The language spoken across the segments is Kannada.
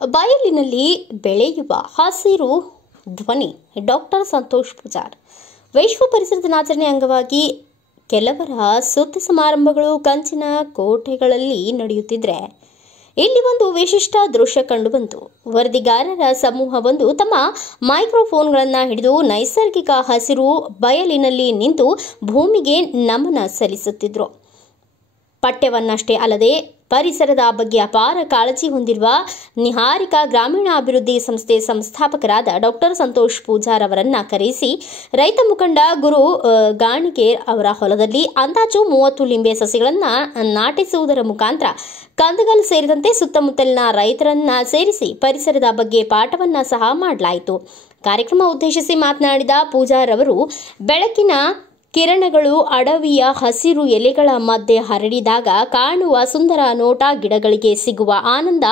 ಬಯಲಿನಲ್ಲಿ ಬೆಳೆಯುವ ಹಸಿರು ಧ್ವನಿ. ಡಾಕ್ಟರ್ ಸಂತೋಷ್ ಪೂಜಾರ್. ವಿಶ್ವ ಪರಿಸರ ದಿನಾಚರಣೆ ಅಂಗವಾಗಿ ಕೆಲವರ ಸುದ್ದಿ ಸಮಾರಂಭಗಳು ಕಂಚಿನ ಕೋಟೆಗಳಲ್ಲಿ ನಡೆಯುತ್ತಿದ್ದರೆ ಇಲ್ಲಿ ಒಂದು ವಿಶಿಷ್ಟ ದೃಶ್ಯ ಕಂಡುಬಂತು. ವರದಿಗಾರರ ಸಮೂಹವೊಂದು ತಮ್ಮ ಮೈಕ್ರೋಫೋನ್ಗಳನ್ನು ಹಿಡಿದು ನೈಸರ್ಗಿಕ ಹಸಿರು ಬಯಲಿನಲ್ಲಿ ನಿಂತು ಭೂಮಿಗೆ ನಮನ ಸಲ್ಲಿಸುತ್ತಿದ್ದರು. ಪಠ್ಯವನ್ನಷ್ಟೇ ಅಲ್ಲದೆ ಪರಿಸರದ ಬಗ್ಗೆ ಅಪಾರ ಕಾಳಜಿ ಹೊಂದಿರುವ ನಿಹಾರಿಕಾ ಗ್ರಾಮೀಣಾಭಿವೃದ್ಧಿ ಸಂಸ್ಥೆ ಸಂಸ್ಥಾಪಕರಾದ ಡಾಕ್ಟರ್ ಸಂತೋಷ್ ಪೂಜಾರ್ ಅವರನ್ನು ಕರೆಸಿ ರೈತ ಮುಖಂಡ ಗುರು ಗಾಣಿಗೇರ್ ಅವರ ಹೊಲದಲ್ಲಿ ಅಂದಾಜು 30 ಲಿಂಬೆ ಸಸಿಗಳನ್ನು ನಾಟಿಸುವುದರ ಮುಖಾಂತರ ಕಂದಗಲ್ ಸೇರಿದಂತೆ ಸುತ್ತಮುತ್ತಲಿನ ರೈತರನ್ನ ಸೇರಿಸಿ ಪರಿಸರದ ಬಗ್ಗೆ ಪಾಠವನ್ನ ಸಹ ಮಾಡಲಾಯಿತು. ಕಾರ್ಯಕ್ರಮ ಉದ್ದೇಶಿಸಿ ಮಾತನಾಡಿದ ಪೂಜಾರ್ ಅವರು, ಬೆಳಕಿನ ಕಿರಣಗಳು ಅಡವಿಯ ಹಸಿರು ಎಲೆಗಳ ಮಧ್ಯೆ ಹರಡಿದಾಗ ಕಾಣುವ ಸುಂದರ ನೋಟ, ಗಿಡಗಳಿಗೆ ಸಿಗುವ ಆನಂದ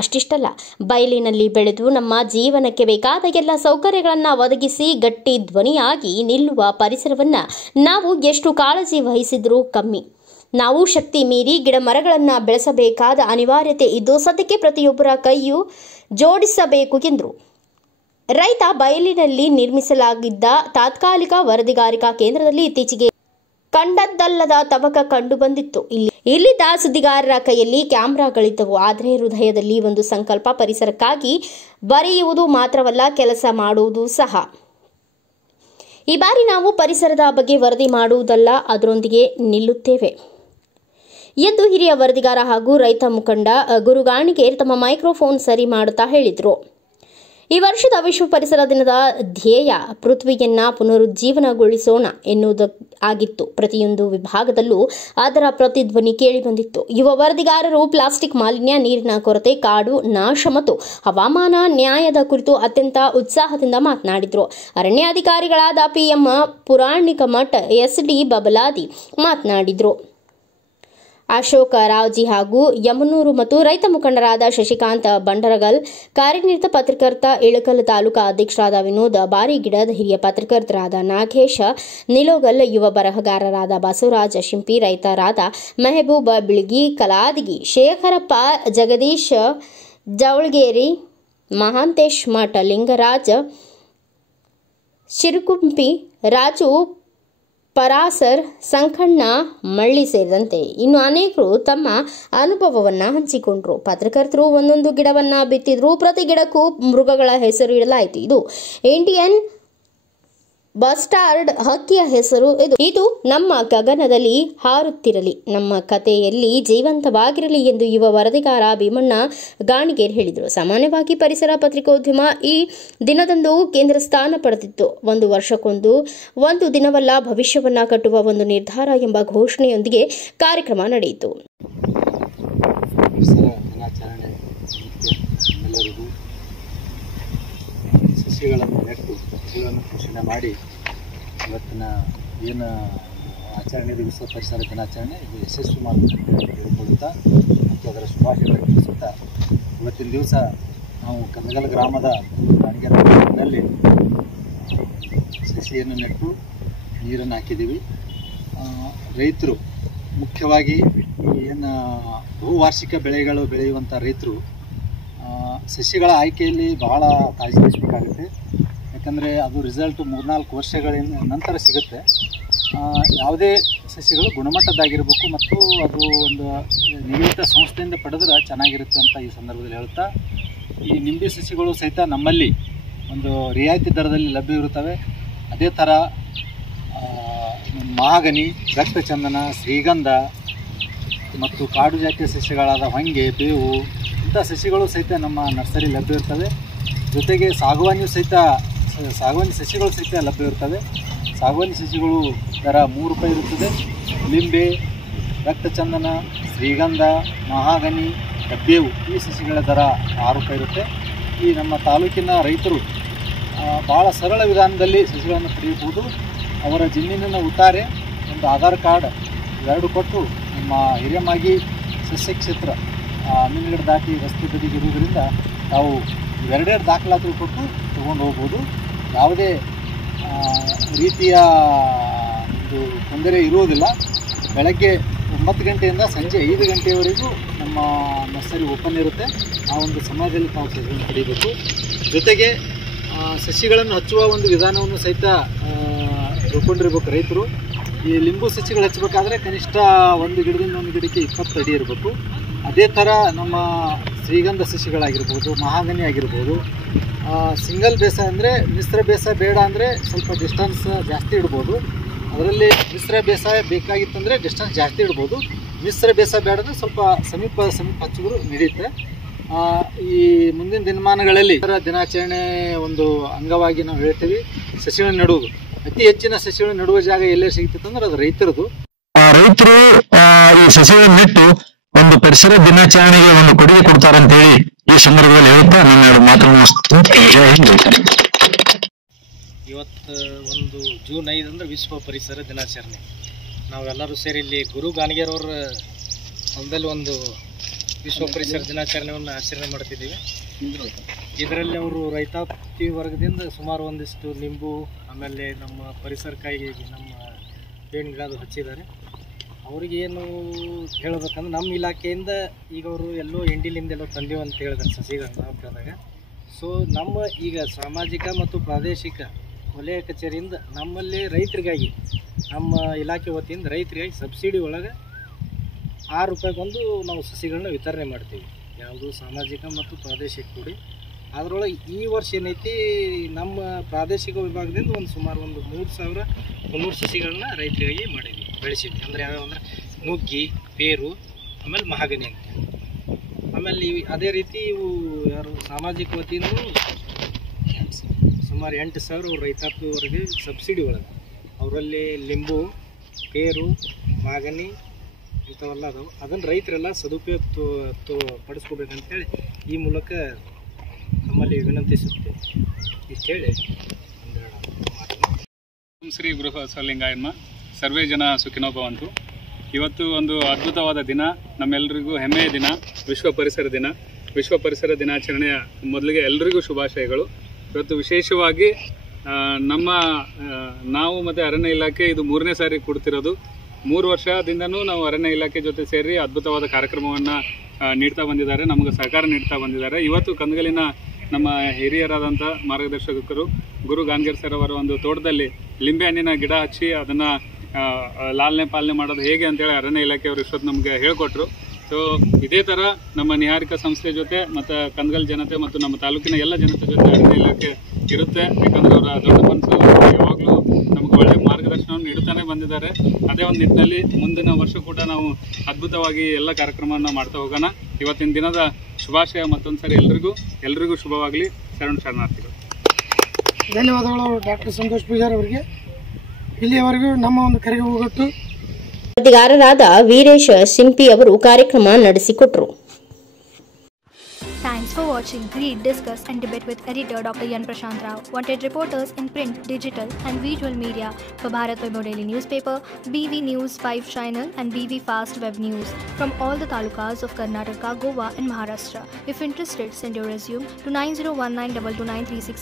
ಅಷ್ಟಿಷ್ಟಲ್ಲ. ಬಯಲಿನಲ್ಲಿ ಬೆಳೆದು ನಮ್ಮ ಜೀವನಕ್ಕೆ ಬೇಕಾದ ಎಲ್ಲ ಸೌಕರ್ಯಗಳನ್ನು ಒದಗಿಸಿ ಗಟ್ಟಿ ಧ್ವನಿಯಾಗಿ ನಿಲ್ಲುವ ಪರಿಸರವನ್ನು ನಾವು ಎಷ್ಟು ಕಾಳಜಿ ವಹಿಸಿದ್ರೂ ಕಮ್ಮಿ. ನಾವು ಶಕ್ತಿ ಮೀರಿ ಗಿಡ ಮರಗಳನ್ನು ಬೆಳೆಸಬೇಕಾದ ಅನಿವಾರ್ಯತೆ ಇದ್ದು ಸದ್ಯಕ್ಕೆ ಪ್ರತಿಯೊಬ್ಬರ ಕೈಯೂ ಜೋಡಿಸಬೇಕು ಎಂದರು. ರೈತ ಬಯಲಿನಲ್ಲಿ ನಿರ್ಮಿಸಲಾಗಿದ್ದ ತಾತ್ಕಾಲಿಕ ವರದಿಗಾರಿಕಾ ಕೇಂದ್ರದಲ್ಲಿ ಇತ್ತೀಚೆಗೆ ಕಂಡದ್ದಲ್ಲದ ತವಕ ಕಂಡು ಬಂದಿತ್ತು. ಇಲ್ಲಿದ್ದ ಸುದ್ದಿಗಾರರ ಕೈಯಲ್ಲಿ ಕ್ಯಾಮೆರಾಗಳಿದ್ದವು. ಆದರೆ ಹೃದಯದಲ್ಲಿ ಒಂದು ಸಂಕಲ್ಪ, ಪರಿಸರಕ್ಕಾಗಿ ಬರೆಯುವುದು ಮಾತ್ರವಲ್ಲ, ಕೆಲಸ ಮಾಡುವುದು ಸಹ. ಈ ಬಾರಿ ನಾವು ಪರಿಸರದ ಬಗ್ಗೆ ವರದಿ ಮಾಡುವುದಲ್ಲ, ಅದರೊಂದಿಗೆ ನಿಲ್ಲುತ್ತೇವೆ ಎಂದು ಹಿರಿಯ ವರದಿಗಾರ ಹಾಗೂ ರೈತ ಮುಖಂಡ ಗುರು ಗಾಣಿಗೇರ್ ತಮ್ಮ ಮೈಕ್ರೋಫೋನ್ ಸರಿ ಮಾಡುತ್ತಾ ಹೇಳಿದರು. ಈ ವರ್ಷದ ವಿಶ್ವ ಪರಿಸರ ದಿನದ ಧ್ಯೇಯ ಪೃಥ್ವಿಯನ್ನ ಪುನರುಜ್ಜೀವನಗೊಳಿಸೋಣ ಎನ್ನುವುದಾಗಿತ್ತು. ಪ್ರತಿಯೊಂದು ವಿಭಾಗದಲ್ಲೂ ಅದರ ಪ್ರತಿಧ್ವನಿ ಕೇಳಿಬಂದಿತ್ತು. ಯುವ ವರದಿಗಾರರು ಪ್ಲಾಸ್ಟಿಕ್ ಮಾಲಿನ್ಯ, ನೀರಿನ ಕೊರತೆ, ಕಾಡು ನಾಶ ಮತ್ತು ಹವಾಮಾನ ನ್ಯಾಯದ ಕುರಿತು ಅತ್ಯಂತ ಉತ್ಸಾಹದಿಂದ ಮಾತನಾಡಿದರು. ಅರಣ್ಯಾಧಿಕಾರಿಗಳಾದ PM ಪುರಾಣಿಕಮಠ, SD ಬಬಲಾದಿ ಮಾತನಾಡಿದರು. ಅಶೋಕ ರಾವ್ಜಿ ಹಾಗೂ ಯಮನೂರು ಮತ್ತು ರೈತ ಮುಖಂಡರಾದ ಶಶಿಕಾಂತ್ ಬಂಡರಗಲ್, ಕಾರ್ಯನಿರತ ಪತ್ರಕರ್ತ ಇಳಕಲ್ ತಾಲೂಕಾ ಅಧ್ಯಕ್ಷರಾದ ವಿನೋದ್ ಬಾರಿಗಿಡದ್, ಹಿರಿಯ ಪತ್ರಕರ್ತರಾದ ನಾಗೇಶ ನಿಲೋಗಲ್, ಯುವ ಬರಹಗಾರರಾದ ಬಸವರಾಜ ಶಿಂಪಿ, ರೈತರಾದ ಮೆಹಬೂಬ ಬಿಳ್ಗಿ, ಕಲಾದಿಗಿ ಶೇಖರಪ್ಪ, ಜಗದೀಶ್ ಜವಳಗೇರಿ, ಮಹಾಂತೇಶ್ ಮಠ, ಲಿಂಗರಾಜ್ ಶಿರಕುಂಪಿ, ರಾಜು ಪರಾಸರ್, ಸಂಕಣ್ಣ ಮಳ್ಳಿ ಸೇರಿದಂತೆ ಇನ್ನು ಅನೇಕರು ತಮ್ಮ ಅನುಭವವನ್ನು ಹಂಚಿಕೊಂಡರು. ಪತ್ರಕರ್ತರು ಒಂದೊಂದು ಗಿಡವನ್ನ ಬಿತ್ತಿದ್ರು. ಪ್ರತಿ ಗಿಡಕ್ಕೂ ಮೃಗಗಳ ಹೆಸರು ಇಡಲಾಯಿತು. ಇದು ಇಂಡಿಯನ್ ಬಸ್ಟಾರ್ಡ್ ಹಕ್ಕಿಯ ಹೆಸರು. ಇದು ನಮ್ಮ ಗಗನದಲ್ಲಿ ಹಾರುತ್ತಿರಲಿ, ನಮ್ಮ ಕಥೆಯಲ್ಲಿ ಜೀವಂತವಾಗಿರಲಿ ಎಂದು ಯುವ ವರದಿಗಾರ ಭೀಮಣ್ಣ ಗಾಣಿಗೇರ್ ಹೇಳಿದರು. ಸಾಮಾನ್ಯವಾಗಿ ಪರಿಸರ ಪತ್ರಿಕೋದ್ಯಮ ಈ ದಿನದಂದು ಕೇಂದ್ರ ಸ್ಥಾನ ಪಡೆದಿತ್ತು. ಒಂದು ವರ್ಷಕ್ಕೊಂದು ಒಂದು ದಿನವಲ್ಲ, ಭವಿಷ್ಯವನ್ನ ಕಟ್ಟುವ ಒಂದು ನಿರ್ಧಾರ ಎಂಬ ಘೋಷಣೆಯೊಂದಿಗೆ ಕಾರ್ಯಕ್ರಮ ನಡೆಯಿತು. ಸಸಿಗಳನ್ನು ನೆಟ್ಟು ಸಸಿಗಳನ್ನು ಪೋಷಣೆ ಮಾಡಿ ಇವತ್ತಿನ ಏನು ಆಚರಣೆ ವಿಶ್ವ ಪರಿಸರ ದಿನಾಚರಣೆ ಇದು ಯಶಸ್ವಿ ಮಾಡಬೇಕು ಹೇಳಿಕೊಳ್ಳುತ್ತಾ ಮತ್ತು ಅದರ ಶುಭಾಶಯಗಳನ್ನು ತಿಳಿಸುತ್ತಾ ಇವತ್ತಿನ ದಿವಸ ನಾವು ಕಂದಗಲ್ ಗ್ರಾಮದ ಗಾಣಿಗೆರಲ್ಲಿ ಸಸಿಯನ್ನು ನೆಟ್ಟು ನೀರನ್ನು ಹಾಕಿದ್ದೀವಿ. ರೈತರು ಮುಖ್ಯವಾಗಿ ಏನು ಬಹುವಾರ್ಷಿಕ ಬೆಳೆಗಳು ಬೆಳೆಯುವಂಥ ರೈತರು ಸಸಿಗಳ ಆಯ್ಕೆಯಲ್ಲಿ ಬಹಳ ಕಾಳಜಿ ವಹಿಸಬೇಕಾಗುತ್ತೆ. ಯಾಕಂದರೆ ಅದು ರಿಸಲ್ಟ್ 3-4 ವರ್ಷಗಳ ನಂತರ ಸಿಗುತ್ತೆ. ಯಾವುದೇ ಸಸಿಗಳು ಗುಣಮಟ್ಟದ್ದಾಗಿರಬೇಕು ಮತ್ತು ಅದು ಒಂದು ನಿಗದಿತ ಸಂಸ್ಥೆಯಿಂದ ಪಡೆದ್ರೆ ಚೆನ್ನಾಗಿರುತ್ತೆ ಅಂತ ಈ ಸಂದರ್ಭದಲ್ಲಿ ಹೇಳ್ತಾ, ಈ ನಿಂಬೆ ಸಸಿಗಳು ಸಹಿತ ನಮ್ಮಲ್ಲಿ ಒಂದು ರಿಯಾಯಿತಿ ದರದಲ್ಲಿ ಲಭ್ಯವಿರುತ್ತವೆ. ಅದೇ ಥರ ಮಹಾಗನಿ, ರಕ್ತಚಂದನ, ಶ್ರೀಗಂಧ ಮತ್ತು ಕಾಡು ಜಾತಿಯ ಸಸ್ಯಗಳಾದ ಹೊಂಗೆ, ಬೇವು ಇಂಥ ಸಸಿಗಳು ಸಹಿತ ನಮ್ಮ ನರ್ಸರಿ ಲಭ್ಯವಿರ್ತವೆ. ಜೊತೆಗೆ ಸಾಗವಾನಿ ಸಸಿಗಳು ಸಹಿತ ಲಭ್ಯವಿರ್ತವೆ. ಸಾಗವಾನಿ ಸಸಿಗಳು ದರ 3 ರೂಪಾಯಿ ಇರುತ್ತದೆ. ಲಿಂಬೆ, ರಕ್ತಚಂದನ, ಶ್ರೀಗಂಧ, ಮಹಾಗನಿ, ಬೇವು ಈ ಸಸಿಗಳ ದರ 6 ರೂಪಾಯಿ ಇರುತ್ತೆ. ಈ ನಮ್ಮ ತಾಲೂಕಿನ ರೈತರು ಭಾಳ ಸರಳ ವಿಧಾನದಲ್ಲಿ ಸಸಿಗಳನ್ನು ಪಡೆಯಬಹುದು. ಅವರ ಜಮೀನಿನ ಉತ್ತಾರೆ, ಒಂದು ಆಧಾರ್ ಕಾರ್ಡ್ ಇವೆರಡು ಕೊಟ್ಟು ನಮ್ಮ ಹಿರಿಯಮ್ಮಾಗಿ ಸಸ್ಯ ಕ್ಷೇತ್ರ ಅಮೀನ್ಗಢ ದಾಟಿ ರಸ್ತೆ ಬದಿಗೆ ಇರುವುದರಿಂದ ನಾವು ಇವೆರಡೆರಡು ದಾಖಲಾತಿ ಕೊಟ್ಟು ತೊಗೊಂಡು ಹೋಗ್ಬೋದು. ಯಾವುದೇ ರೀತಿಯ ಒಂದು ತೊಂದರೆ ಇರುವುದಿಲ್ಲ. ಬೆಳಗ್ಗೆ 9 ಗಂಟೆಯಿಂದ ಸಂಜೆ 5 ಗಂಟೆಯವರೆಗೂ ನಮ್ಮ ನರ್ಸರಿ ಓಪನ್ ಇರುತ್ತೆ. ಆ ಒಂದು ಸಮಯದಲ್ಲಿ ತಾವು ಸಸಿಗಳನ್ನು ಪಡಿಬೇಕು. ಜೊತೆಗೆ ಸಸಿಗಳನ್ನು ಹಚ್ಚುವ ಒಂದು ವಿಧಾನವನ್ನು ಸಹಿತ ತಿಳ್ಕೊಂಡಿರ್ಬೇಕು ರೈತರು. ಈ ಲಿಂಬು ಸಸಿಗಳು ಹಚ್ಚಬೇಕಾದ್ರೆ ಕನಿಷ್ಠ ಒಂದು ಗಿಡದಿಂದ ಒಂದು ಗಿಡಕ್ಕೆ 20 ಅಡಿ ಇರಬೇಕು. ಅದೇ ಥರ ನಮ್ಮ ಶ್ರೀಗಂಧ ಸಸಿಗಳಾಗಿರ್ಬೋದು, ಮಹಾಗನಿ ಆಗಿರ್ಬೋದು, ಸಿಂಗಲ್ ಬೇಸಾಯ ಅಂದರೆ ಮಿಶ್ರ ಬೇಸಾಯ ಬೇಡ ಅಂದರೆ ಸ್ವಲ್ಪ ಡಿಸ್ಟೆನ್ಸ್ ಜಾಸ್ತಿ ಇಡ್ಬೋದು. ಅದರಲ್ಲಿ ಮಿಶ್ರ ಬೇಸಾಯ ಬೇಕಾಗಿತ್ತಂದರೆ ಡಿಸ್ಟೆನ್ಸ್ ಜಾಸ್ತಿ ಇಡ್ಬೋದು. ಮಿಶ್ರ ಬೇಸಾಯ ಬೇಡ ಅಂದರೆ ಸ್ವಲ್ಪ ಸಮೀಪ ಹಚ್ಚಿದ್ರು ನಡೆಯುತ್ತೆ. ಈ ಮುಂದಿನ ದಿನಮಾನಗಳಲ್ಲಿ ದಿನಾಚರಣೆ ಒಂದು ಅಂಗವಾಗಿ ನಾವು ಹೇಳ್ತೀವಿ, ಸಸಿಗಳನ್ನು ನೆಡುವುದು. ಅತಿ ಹೆಚ್ಚಿನ ಸಸಿಗಳನ್ನು ನೆಡುವ ಜಾಗ ಎಲ್ಲೇ ಸಿಗ್ತೈತೆ ಅಂದ್ರೆ ಅದು ರೈತರದು. ರೈತರು ಈ ಸಸಿಗಳನ್ನು ನೆಟ್ಟು ಒಂದು ಪರಿಸರ ದಿನಾಚರಣೆಗೆ ಒಂದು ಕೊಡುಗೆ ಕೊಡ್ತಾರೆ ಅಂತ ಹೇಳಿ ಈ ಸಂದರ್ಭದಲ್ಲಿ ಹೇಳ್ತಾ ನಾನು ಮಾತನಾಡ್ತೀನಿ. ಇವತ್ತು ಒಂದು ಜೂನ್ 5 ಅಂದ್ರೆ ವಿಶ್ವ ಪರಿಸರ ದಿನಾಚರಣೆ. ನಾವೆಲ್ಲರೂ ಸೇರಿ ಇಲ್ಲಿ ಗುರು ಗಾಣಿಗೇರವ್ರ ಹೊಲದಲ್ಲಿ ಒಂದು ವಿಶ್ವ ಪರಿಸರ ದಿನಾಚರಣೆಯನ್ನು ಆಚರಣೆ ಮಾಡ್ತಿದ್ದೀವಿ. ಇದರಲ್ಲಿ ಅವರು ರೈತಾಪಿ ವರ್ಗದಿಂದ ಸುಮಾರು ಒಂದಿಷ್ಟು ನಿಂಬು, ಆಮೇಲೆ ನಮ್ಮ ಪರಿಸರಕ್ಕಾಗಿ ನಮ್ಮ ಬೇವಿನ ಹಚ್ಚಿದ್ದಾರೆ. ಅವ್ರಿಗೇನು ಹೇಳಬೇಕಂದ್ರೆ ನಮ್ಮ ಇಲಾಖೆಯಿಂದ ಈಗ ಅವರು ಎಲ್ಲೋ ಎಲ್ಲೋ ತಂದೀವಿ ಅಂತ ಹೇಳಿದ್ದಾರೆ ಸಸಿಗಳನ್ನ ನಾವು ಕೇಳಿದಾಗ. ಸೊ ನಮ್ಮ ಈಗ ಸಾಮಾಜಿಕ ಮತ್ತು ಪ್ರಾದೇಶಿಕ ವಲಯ ಕಚೇರಿಯಿಂದ ನಮ್ಮಲ್ಲಿ ರೈತರಿಗಾಗಿ ನಮ್ಮ ಇಲಾಖೆ ವತಿಯಿಂದ ರೈತರಿಗಾಗಿ ಸಬ್ಸಿಡಿ ಒಳಗೆ ₹6 ನಾವು ಸಸಿಗಳನ್ನ ವಿತರಣೆ ಮಾಡ್ತೀವಿ. ಯಾವುದು ಸಾಮಾಜಿಕ ಮತ್ತು ಪ್ರಾದೇಶಿಕ ಕೂಡಿ. ಅದರೊಳಗೆ ಈ ವರ್ಷ ಏನೈತಿ ನಮ್ಮ ಪ್ರಾದೇಶಿಕ ವಿಭಾಗದಿಂದ ಸುಮಾರು 3,300 ಸಸಿಗಳನ್ನ ರೈತರಿಗೆ ಮಾಡಿದ್ವಿ, ಬೆಳೆಸಿದ್ವಿ. ಅಂದರೆ ಯಾವ್ಯಾವ ಅಂದ್ರೆ ನುಗ್ಗಿ, ಬೇರು, ಆಮೇಲೆ ಮಹಾಗನಿ ಅಂತ. ಆಮೇಲೆ ಅದೇ ರೀತಿ ಇವು ಯಾರು ಸಾಮಾಜಿಕ ವತಿಯಿಂದ ಸುಮಾರು 8,000 ರೈತಾಪಿವರೆಗೆ ಸಬ್ಸಿಡಿ ಒಳಗೆ ಅವರಲ್ಲಿ ಲಿಂಬು, ಬೇರು, ಮಹಾಗನಿ ಇಂಥವೆಲ್ಲ ಅದಾವೆ. ಅದನ್ನು ರೈತರೆಲ್ಲ ಸದುಪಯೋಗ ಪಡಿಸ್ಕೋಬೇಕಂತೇಳಿ ಈ ಮೂಲಕ ನಮ್ಮಲ್ಲಿ ವಿನಂತಿಸುತ್ತೇವೆ. ಇಷ್ಟೇಳಿ ಶ್ರೀ ಗುರು ಬಸವಲಿಂಗಾಯನ್ಮ ಸರ್ವೇ ಜನ ಸುಖಿನೋ ಭವಂತು. ಇವತ್ತು ಒಂದು ಅದ್ಭುತವಾದ ದಿನ, ನಮ್ಮೆಲ್ಲರಿಗೂ ಹೆಮ್ಮೆಯ ದಿನ, ವಿಶ್ವ ಪರಿಸರ ದಿನ. ವಿಶ್ವ ಪರಿಸರ ದಿನಾಚರಣೆಯ ಮೊದಲಿಗೆ ಎಲ್ಲರಿಗೂ ಶುಭಾಶಯಗಳು. ಇವತ್ತು ವಿಶೇಷವಾಗಿ ನಾವು ಮತ್ತು ಅರಣ್ಯ ಇಲಾಖೆ ಇದು 3ನೇ ಸಾರಿ ಕೊಡ್ತಿರೋದು. 3 ವರ್ಷದಿಂದನೂ ನಾವು ಅರಣ್ಯ ಇಲಾಖೆ ಜೊತೆ ಸೇರಿ ಅದ್ಭುತವಾದ ಕಾರ್ಯಕ್ರಮವನ್ನು ನೀಡ್ತಾ ಬಂದಿದ್ದಾರೆ, ನಮಗೆ ಸಹಕಾರ ನೀಡ್ತಾ ಬಂದಿದ್ದಾರೆ. ಇವತ್ತು ಕಂದಗಲಿನ ನಮ್ಮ ಹಿರಿಯರಾದಂಥ ಮಾರ್ಗದರ್ಶಕರು ಗುರು ಗಾಣಿಗೇರ್ ಸರ್ ಅವರ ಒಂದು ತೋಟದಲ್ಲಿ ಲಿಂಬೆ ಹಣ್ಣಿನ ಗಿಡ ಹಚ್ಚಿ ಅದನ್ನು ಲಾಲನೆ ಪಾಲನೆ ಮಾಡೋದು ಹೇಗೆ ಅಂತೇಳಿ ಅರಣ್ಯ ಇಲಾಖೆಯವರು ಇಷ್ಟೊತ್ತು ನಮಗೆ ಹೇಳಿಕೊಟ್ರು. ಸೊ ಇದೇ ಥರ ನಮ್ಮ ನಿಹಾರಿಕಾ ಸಂಸ್ಥೆ ಜೊತೆ ಮತ್ತು ಕಂದಗಲ್ ಜನತೆ ಮತ್ತು ನಮ್ಮ ತಾಲೂಕಿನ ಎಲ್ಲ ಜನತೆ ಜೊತೆ ಅರಣ್ಯ ಇಲಾಖೆ ಇರುತ್ತೆ. ಯಾಕಂದರೆ ಅವರ ದೊಡ್ಡ ಮನಸ್ಸು ಯಾವಾಗಲೂ ನಮಗೆ ಒಳ್ಳೆಯ ಮಾರ್ಗದರ್ಶನವನ್ನು ನೀಡುತ್ತಾನೆ ಬಂದಿದ್ದಾರೆ. ಅದೇ ಒಂದು ನಿಟ್ಟಿನಲ್ಲಿ ಮುಂದಿನ ವರ್ಷ ಕೂಡ ನಾವು ಅದ್ಭುತವಾಗಿ ಎಲ್ಲ ಕಾರ್ಯಕ್ರಮವನ್ನು ಮಾಡ್ತಾ ಹೋಗೋಣ. ಇವತ್ತಿನ ದಿನದ ಶುಭಾಶಯ ಮತ್ತೊಂದು ಸಾರಿ ಎಲ್ರಿಗೂ ಶುಭವಾಗಲಿ. ಶರಣಾರ್ಥಿಗಳು. ಧನ್ಯವಾದಗಳು ಡಾಕ್ಟರ್ ಸಂತೋಷ್ ಪೂಜಾರ್ ಅವರಿಗೆ. ಇಲ್ಲಿಯವರೆಗೂ ನಮ್ಮ ಒಂದು ಕರೆಗೆ ಹೋಗೊಟ್ಟು ವರದಿಗಾರರಾದ ವೀರೇಶ್ ಸಿಂಪಿ ಅವರು ಕಾರ್ಯಕ್ರಮ ನಡೆಸಿಕೊಟ್ರು. Thanks for watching. Read, discuss and debate with editor Dr. Yan Prashant Rao. Wanted reporters in print, digital and visual media for Bharat Vaibhav Daily Newspaper, BV News 5 Channel and BV Fast Web News from all the talukas of Karnataka, Goa and Maharashtra. If interested, send your resume to 9019229369.